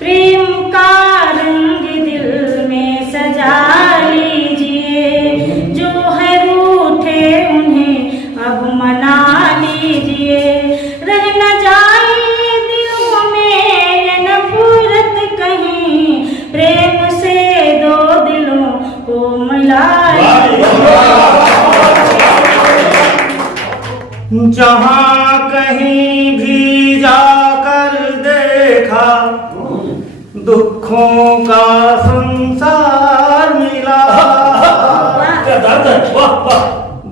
प्रेम का रंग दिल में सजा लीजिए, जो है रूठे उन्हें अब मना लीजिए। रह न जाए दिलों में ये नफरत कहीं, प्रेम से दो दिलों को मिला लीजिए। जहाँ कहीं भी जाकर देखा, दुखों का संसार मिला।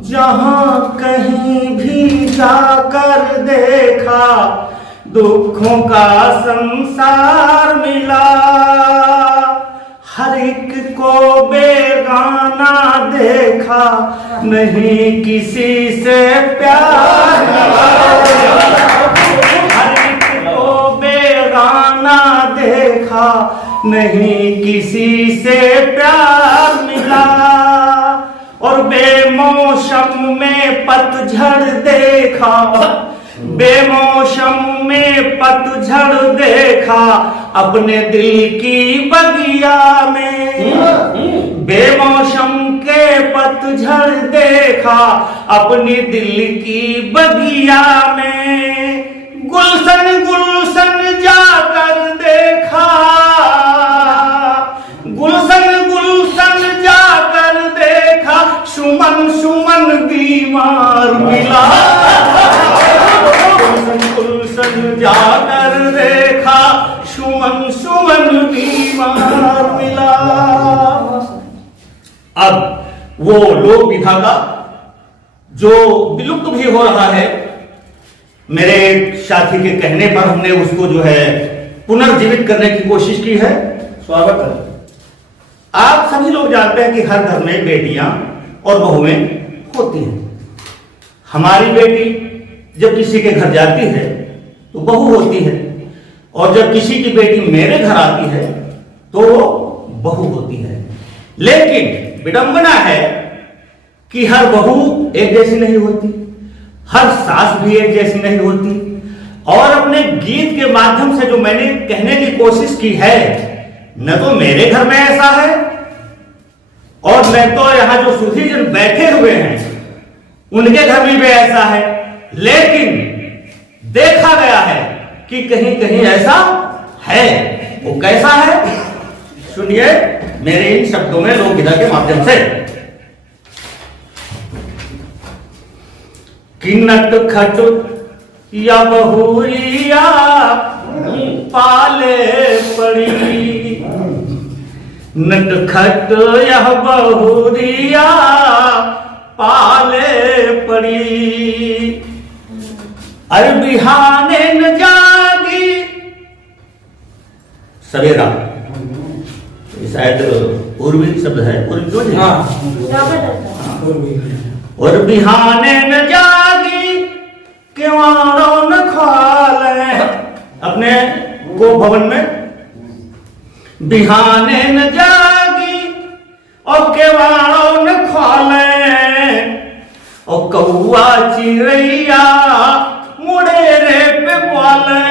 जहाँ कहीं भी जाकर देखा, दुखों का संसार मिला। हर एक को बेगाना देखा, नहीं किसी से प्यार मिला। हर एक को बेगाना देखा, नहीं किसी से प्यार मिला। और बेमौसम में पतझड़ देखा, बेमौसम में पतझड़ देखा, अपने दिल की बगिया में। बेमौसम के पतझड़ देखा, अपने दिल की बगिया में। गुलशन गुलशन जाकर देखा, गुलशन गुलशन जाकर देखा, सुमन सुमन बीमार मिला। गुलशन जाकर देखा, सुमन सुमन बीमार मिला। अब वो लोक विधा का जो विलुप्त भी हो रहा है, मेरे साथी के कहने पर हमने उसको जो है पुनर्जीवित करने की कोशिश की है। स्वागत है। आप सभी लोग जानते हैं कि हर घर में बेटियां और बहुएं होती हैं। हमारी बेटी जब किसी के घर जाती है तो बहू होती है, और जब किसी की बेटी मेरे घर आती है तो वो बहू होती है। लेकिन विडंबना है कि हर बहू एक जैसी नहीं होती, हर सास भी एक जैसी नहीं होती। और अपने गीत के माध्यम से जो मैंने कहने की कोशिश की है, न तो मेरे घर में ऐसा है और न तो यहां जो सुधीजन बैठे हुए हैं उनके घर में भी ऐसा है। लेकिन देखा गया है कि कहीं कहीं ऐसा है। वो कैसा है, सुनिए मेरे इन शब्दों में लोक विधा के माध्यम से। कि नट खट या बहुरिया पाले पड़ी, नट खट यह बहुरिया पाले पड़ी। अरे बिहाने न जागी सवेरा, शायद पूर्वी शब्द है, पूर्वी क्यों नहीं? और बिहाने न जागी केवाड़ों न खाले, अपने को भवन में बिहाने न जागी और केवाड़ों न खाले। और कौआ चिड़ैया मुड़ेरे पे पाले।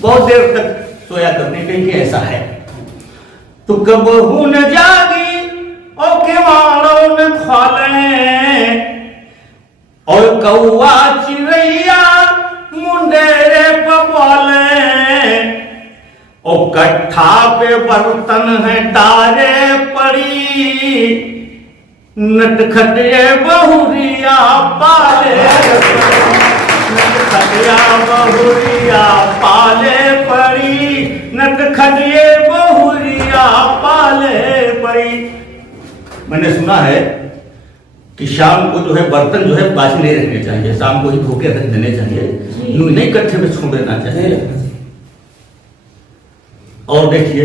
बहुत देर तक सोया करने के लिए ऐसा है। तो कबहू न जागी और केवाड़ों न खाले, और कौआ चिड़ैया मुंडेरे पे पाले। और कट्ठा पे बर्तन है डारे पड़ी, नटखटिए बहुरिया पाले। नटखटिया बहुरिया पाले पड़ी, नटखटिए बहुरिया पाले पड़ी। मैंने सुना है कि शाम को जो है बर्तन जो है बासी नहीं रखने चाहिए, शाम को ही धो के रख देने चाहिए, यूं नहीं कट्ठे में छोड़ देना चाहिए। और देखिए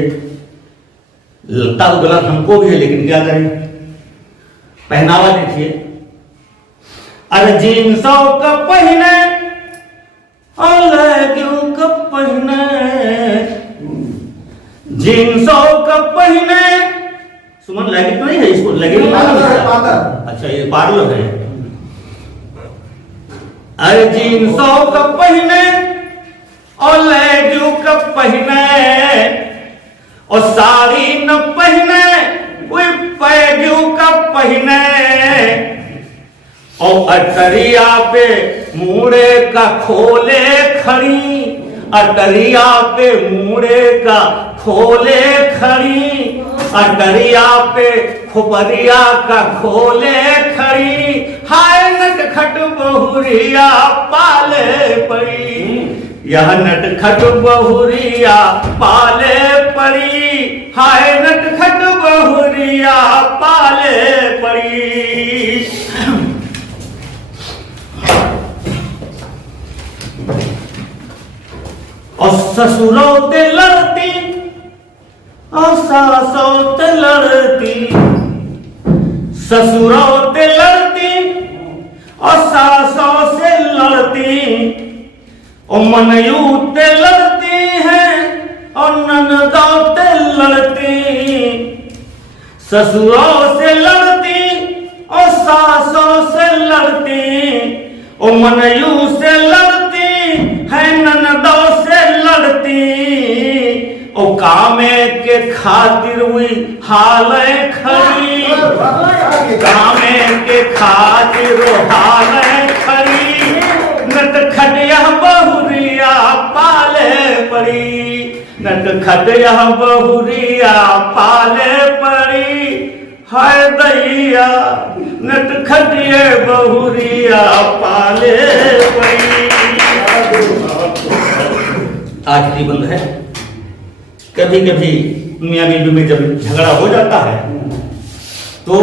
लगता तो गलत हमको भी है, लेकिन क्या करें, पहनावा देखिए। अरे जींसों का पहने और लेगियों का पहने, जींसों का पहने। सुमन लेगी तो नहीं है, इसको लेगी पार्लर। अच्छा ये पार्लर है। अरे जींसों का पहने और लहजू का पहने और साड़ी न पहने, कोई पैजू का पहने और अटरिया पे मुड़े का खोले खड़ी, अटरिया पे मुड़े का खोले खड़ी, अटरिया पे खोपरिया का खोले खड़ी। हाय नटखट बहुरिया पाले पड़ी, यह नटखट बहुरिया पाले पड़ी, हाय नटखट बहुरिया पाले पड़ी। और ससुरों ते लड़ती और सासों ते लड़ती, ससुरों ते लड़ती और सासों से लड़ती, और मनयू ते लड़ती हैं और ननदों ते लड़ती, ससुरों से लड़ती और सासों से लड़ती, और मनयू से लड़ती है ननदों से लड़ती, और कामे के खातिर हुई हाल खड़ी, कामे के खातिर हाल खड़ी, नटखट यह बहुरिया पाले पड़ी, नटखट यह बहुरिया पाले पड़ी। हाय दैया नटखट ये बहुरिया पाले पड़ी। आखिरी बंद है। कभी कभी मियां बीवी में जब झगड़ा हो जाता है तो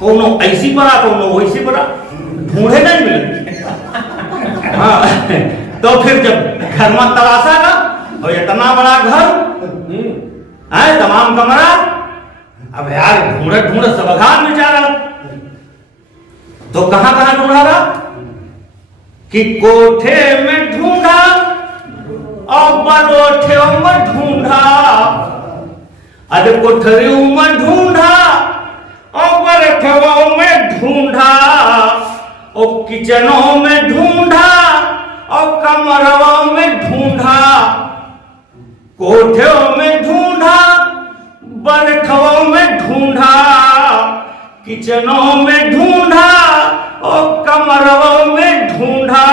कोनो ऐसी परा कोनो वैसी परा ढूंढे नहीं मिले। हाँ, तो फिर जब घर में तलाशा ना और इतना बड़ा घर है, तमाम कमरा, अब यार ढूंढे ढूंढे सबघान बेचारा, तो कहां कहां ढूंढा रहा कि कोठे में ढूंढा और बरोठे में ढूंढा, अरे कोठरी में ढूंढा और बरठों में ढूंढा, और किचनों में ढूंढा और कमरों में ढूंढा, कोठों में ढूंढा, बरठों में ढूंढा, किचनों में ढूंढा और कमरों में ढूंढा,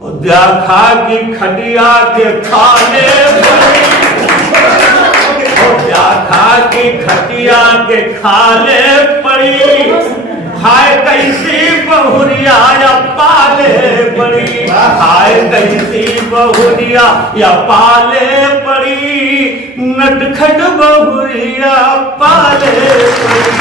और देखा कि खटिया के खाले पड़ी, और देखा कि खटिया के खाले पड़ी। हाय कैसी बहुरिया या पाले पड़ी, हाय कैसी बहुरिया या पाले पड़ी, नटखट बहुरिया पाले पड़ी।